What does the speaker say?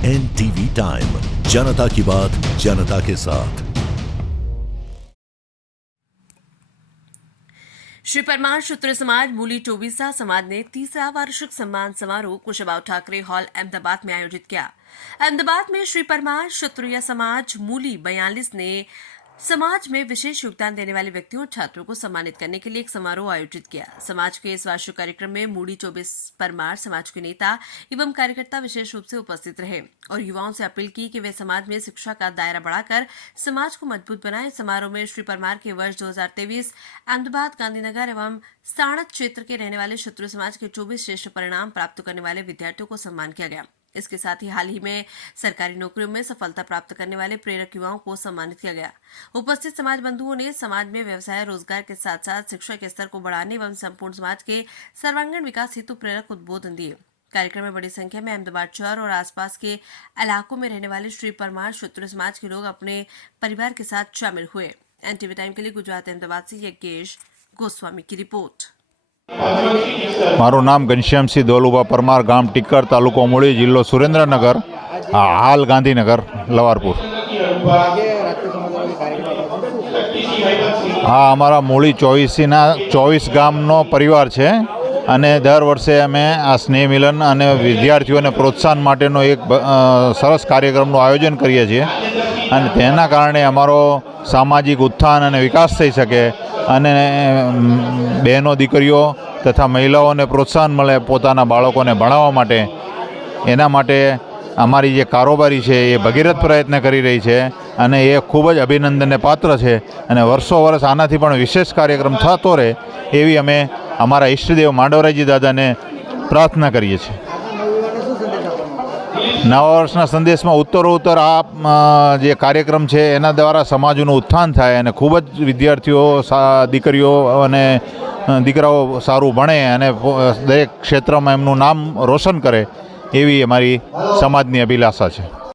NTV time, जनता की बात जनता के साथ। श्री परमार क्षत्रिय समाज मूली टोबिसा समाज ने तीसरा वार्षिक सम्मान समारोह कुशाभाऊ ठाकरे हॉल अहमदाबाद में आयोजित किया। अहमदाबाद में श्री परमार क्षत्रिय समाज मूली 42 ने समाज में विशेष योगदान देने वाले व्यक्तियों और छात्रों को सम्मानित करने के लिए एक समारोह आयोजित किया। समाज के इस वार्षिक कार्यक्रम में मूली 24 परमार समाज के नेता एवं कार्यकर्ता विशेष रूप से उपस्थित रहे और युवाओं से अपील की कि वे समाज में शिक्षा का दायरा बढ़ाकर समाज को मजबूत बनाएं। समारोह में श्री परमार के वर्ष 2023 अहमदाबाद, गांधीनगर एवं साणत क्षेत्र के रहने वाले क्षत्रिय समाज के 24 श्रेष्ठ परिणाम प्राप्त करने वाले विद्यार्थियों को सम्मान किया गया। इसके साथ ही हाल ही में सरकारी नौकरियों में सफलता प्राप्त करने वाले प्रेरक युवाओं को सम्मानित किया गया। उपस्थित समाज बंधुओं ने समाज में व्यवसाय रोजगार के साथ साथ शिक्षा के स्तर को बढ़ाने एवं संपूर्ण समाज के सर्वांगीण विकास हेतु प्रेरक उद्बोधन दिए। कार्यक्रम में बड़ी संख्या में अहमदाबाद शहर और आसपास के इलाकों में रहने वाले श्री परमार क्षत्रिय समाज के लोग अपने परिवार के साथ शामिल हुए। NTV टाइम के लिए गुजरात अहमदाबाद से यज्ञेश गोस्वामी की रिपोर्ट। मारू नाम घनश्यामसिंह दौलुभा परमार, गाम टीकर, तालुको मूली, जिल्लो सुरेन्द्रनगर, हाल गांधीनगर, लवारपुर। हाँ, अमरा मूली 24 गामनो परिवार है અને દર વર્ષે અમે આ સ્નેહ મિલન અને વિદ્યાર્થીઓને પ્રોત્સાહન માટેનો એક સરસ કાર્યક્રમનું આયોજન કરીએ છીએ અને તેના કારણે અમારો સામાજિક ઉત્થાન અને વિકાસ થઈ શકે અને બહેનો દીકરીઓ તથા મહિલાઓને પ્રોત્સાહન મળે પોતાના બાળકોને ભણાવવા માટે। એના માટે અમારી જે કારોબારી છે એ ભગીરથ પ્રયત્ન કરી રહી છે અને એ ખૂબ જ અભિનંદનને પાત્ર છે અને વર્ષો વર્ષ આનાથી પણ વિશેષ કાર્યક્રમ થતો રહે એવી અમે અમારા ઈષ્ટદેવ માંડવરાયજી દાદાને પ્રાર્થના કરીએ છીએ। નવા વર્ષના સંદેશમાં ઉત્તરોત્તર આ જે કાર્યક્રમ છે એના દ્વારા સમાજનું ઉત્થાન થાય અને ખૂબ જ વિદ્યાર્થીઓ દીકરીઓ અને દીકરાઓ સારું ભણે અને દરેક ક્ષેત્રમાં એમનું નામ રોશન કરે એવી અમારી સમાજની અભિલાષા છે।